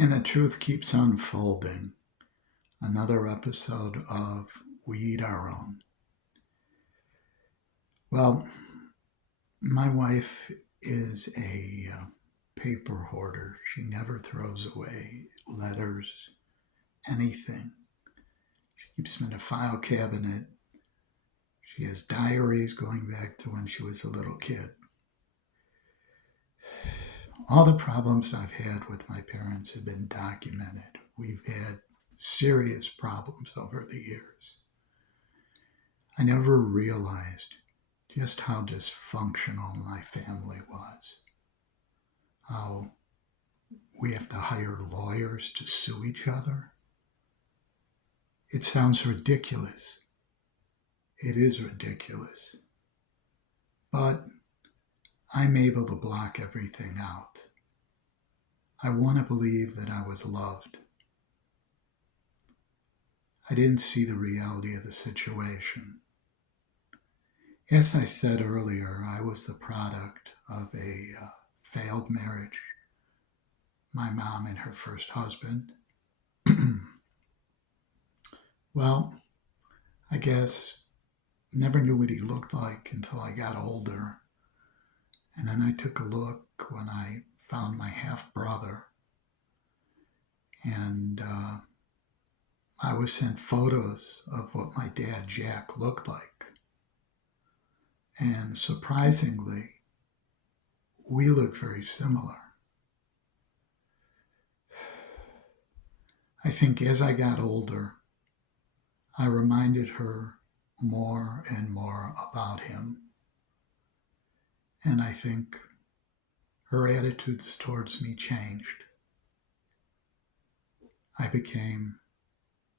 And the truth keeps unfolding. Another episode of We Eat Our Own. Well, my wife is a paper hoarder. She never throws away letters, anything. She keeps them in a file cabinet. She has diaries going back to when she was a little kid. All the problems I've had with my parents have been documented. We've had serious problems over the years. I never realized just how dysfunctional my family was. How we have to hire lawyers to sue each other. It sounds ridiculous. It is ridiculous. But I'm able to block everything out. I want to believe that I was loved. I didn't see the reality of the situation. As I said earlier, I was the product of a failed marriage. My mom and her first husband. Well, I guess never knew what he looked like until I got older. And then I took a look when I found my half-brother. And I was sent photos of what my dad, Jack, looked like. And surprisingly, we look very similar. I think as I got older, I reminded her more and more about him. And I think her attitudes towards me changed. I became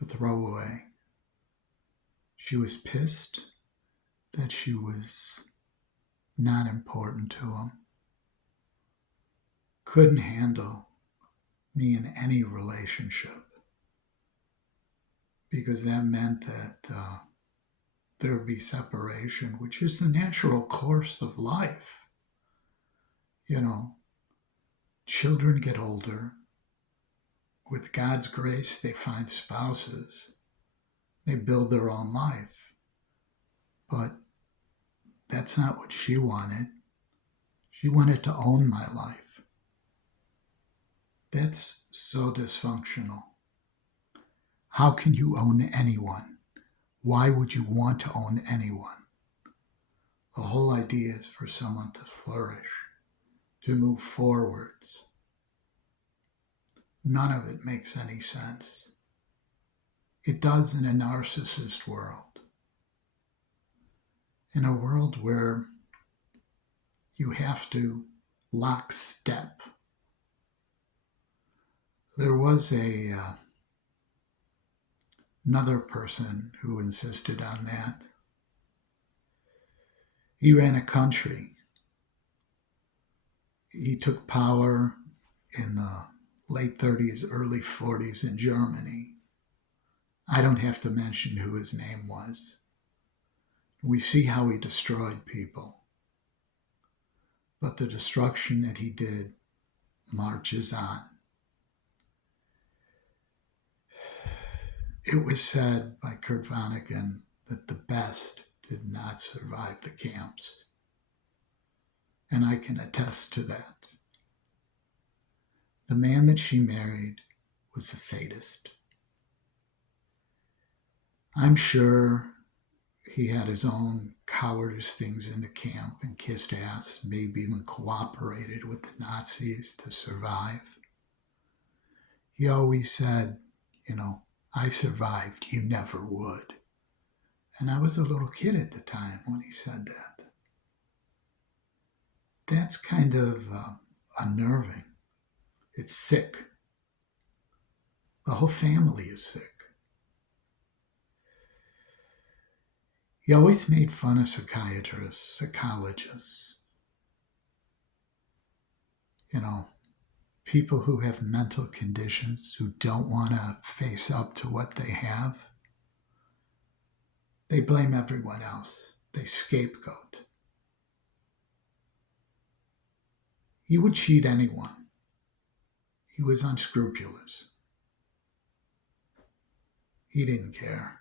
the throwaway. She was pissed that she was not important to him. Couldn't handle me in any relationship because that meant that there would be separation, which is the natural course of life. You know, children get older. With God's grace, they find spouses. They build their own life. But that's not what she wanted. She wanted to own my life. That's so dysfunctional. How can you own anyone? Why would you want to own anyone? The whole idea is for someone to flourish, to move forwards. None of it makes any sense. It does in a narcissist world. In a world where you have to lockstep. There was another person who insisted on that. He ran a country. He took power in the late 30s, early 40s in Germany. I don't have to mention who his name was. We see how he destroyed people. But the destruction that he did marches on. It was said by Kurt Vonnegut that the best did not survive the camps. And I can attest to that. The man that she married was a sadist. I'm sure he had his own cowardice things in the camp and kissed ass, maybe even cooperated with the Nazis to survive. He always said, I survived, you never would. And I was a little kid at the time when he said that. That's kind of unnerving. It's sick. The whole family is sick. He always made fun of psychiatrists, psychologists. People who have mental conditions, who don't want to face up to what they have. They blame everyone else. They scapegoat. He would cheat anyone. He was unscrupulous. He didn't care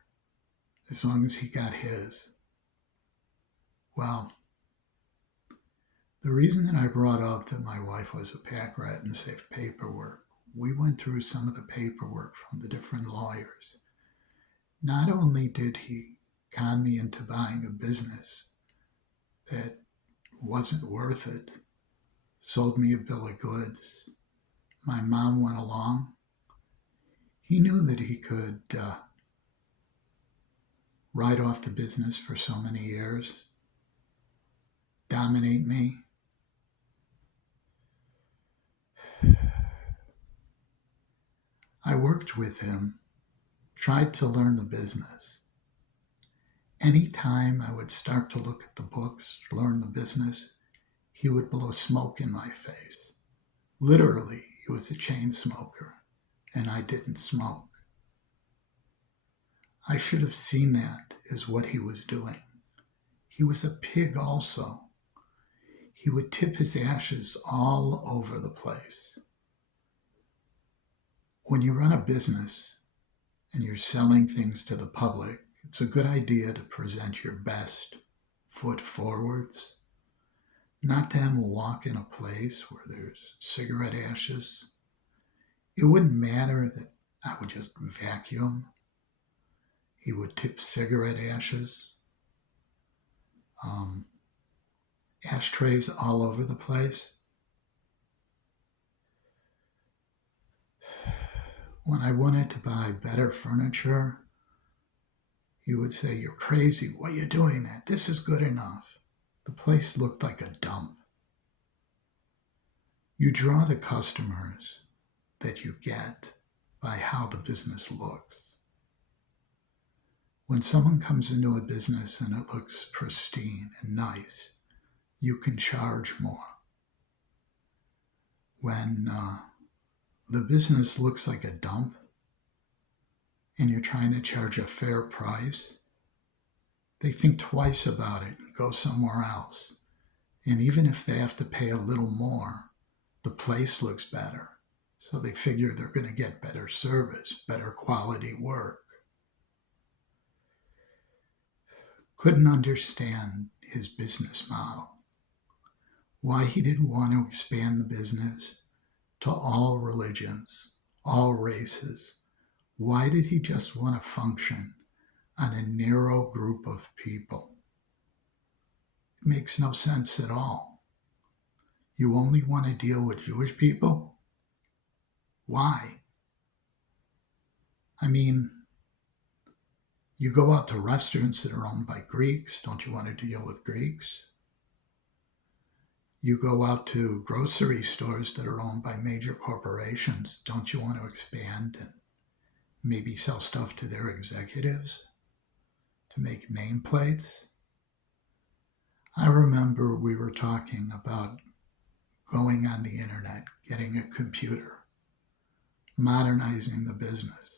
as long as he got his. Well, the reason that I brought up that my wife was a pack rat and saved paperwork, we went through some of the paperwork from the different lawyers. Not only did he con me into buying a business that wasn't worth it, sold me a bill of goods, my mom went along, he knew that he could ride off the business for so many years, dominate me. I worked with him, tried to learn the business. Anytime I would start to look at the books, learn the business, he would blow smoke in my face. Literally, he was a chain smoker, and I didn't smoke. I should have seen that as what he was doing. He was a pig also. He would tip his ashes all over the place. When you run a business and you're selling things to the public, it's a good idea to present your best foot forwards, not to have him walk in a place where there's cigarette ashes. It wouldn't matter that I would just vacuum. He would tip cigarette ashes, ashtrays all over the place. When I wanted to buy better furniture, he would say, "You're crazy. Why are you doing that? This is good enough." The place looked like a dump. You draw the customers that you get by how the business looks. When someone comes into a business and it looks pristine and nice, you can charge more. When the business looks like a dump and you're trying to charge a fair price, they think twice about it and go somewhere else. And even if they have to pay a little more, the place looks better. So they figure they're going to get better service, better quality work. Couldn't understand his business model. Why he didn't want to expand the business to all religions, all races. Why did he just want to function on a narrow group of people? It makes no sense at all. You only want to deal with Jewish people? Why? I mean, you go out to restaurants that are owned by Greeks. Don't you want to deal with Greeks? You go out to grocery stores that are owned by major corporations. Don't you want to expand and maybe sell stuff to their executives to make nameplates? I remember we were talking about going on the internet, getting a computer, modernizing the business.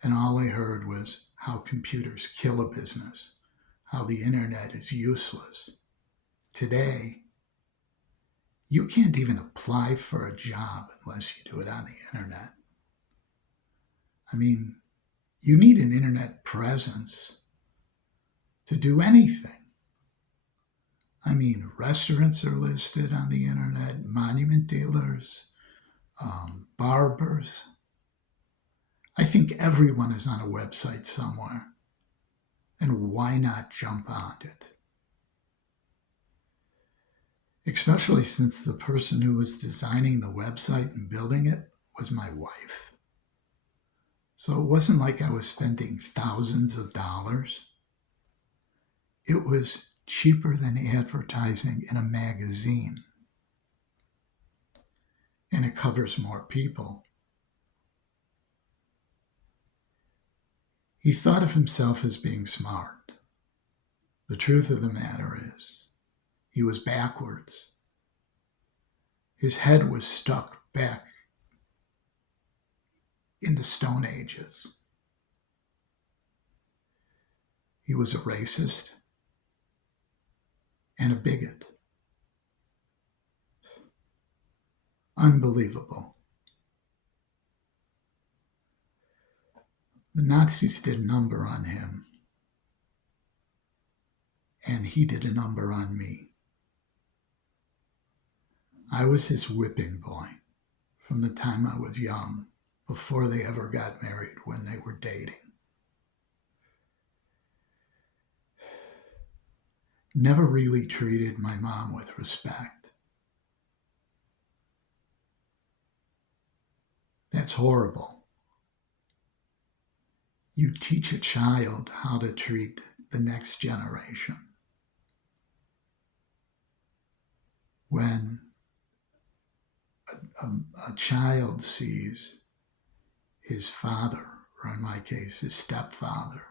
And all I heard was how computers kill a business, how the internet is useless. Today, you can't even apply for a job unless you do it on the internet. I mean, you need an internet presence to do anything. I mean, restaurants are listed on the internet, monument dealers, barbers. I think everyone is on a website somewhere. And why not jump on it? Especially since the person who was designing the website and building it was my wife. So it wasn't like I was spending thousands of dollars. It was cheaper than advertising in a magazine. And it covers more people. He thought of himself as being smart. The truth of the matter is, he was backwards. His head was stuck back in the Stone Ages. He was a racist and a bigot. Unbelievable. The Nazis did a number on him, and he did a number on me. I was his whipping boy from the time I was young, before they ever got married, when they were dating. Never really treated my mom with respect. That's horrible. You teach a child how to treat the next generation. When a child sees his father, or in my case, his stepfather,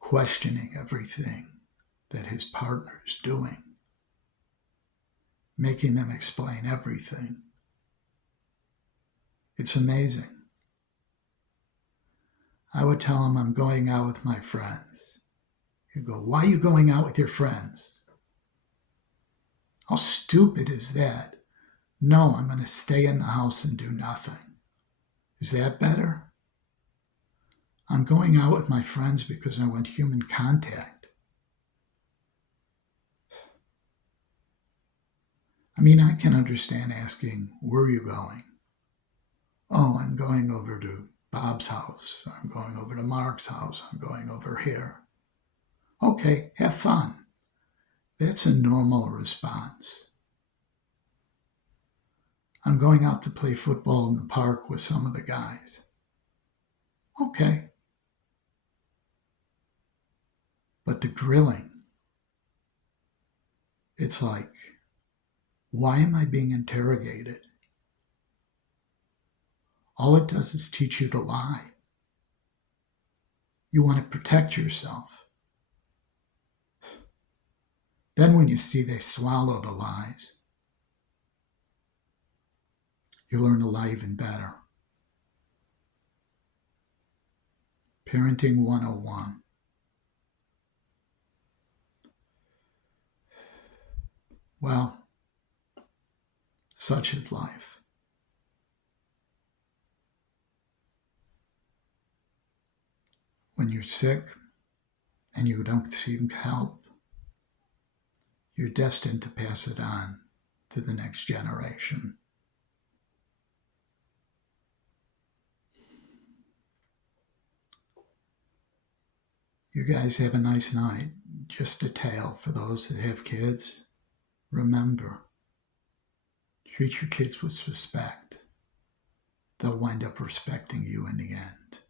questioning everything that his partner's doing, making them explain everything, it's amazing. I would tell him I'm going out with my friends. He'd go, "Why are you going out with your friends?" How stupid is that? No, I'm going to stay in the house and do nothing. Is that better? I'm going out with my friends because I want human contact. I mean, I can understand asking, "Where are you going?" "Oh, I'm going over to Bob's house. I'm going over to Mark's house. I'm going over here." Okay, have fun. That's a normal response. "I'm going out to play football in the park with some of the guys." Okay. But the grilling, it's like, why am I being interrogated? All it does is teach you to lie. You want to protect yourself. Then when you see they swallow the lies, you learn to lie even better. Parenting 101. Well, such is life. When you're sick and you don't seek help, you're destined to pass it on to the next generation. You guys have a nice night. Just a tale for those that have kids. Remember, treat your kids with respect. They'll wind up respecting you in the end.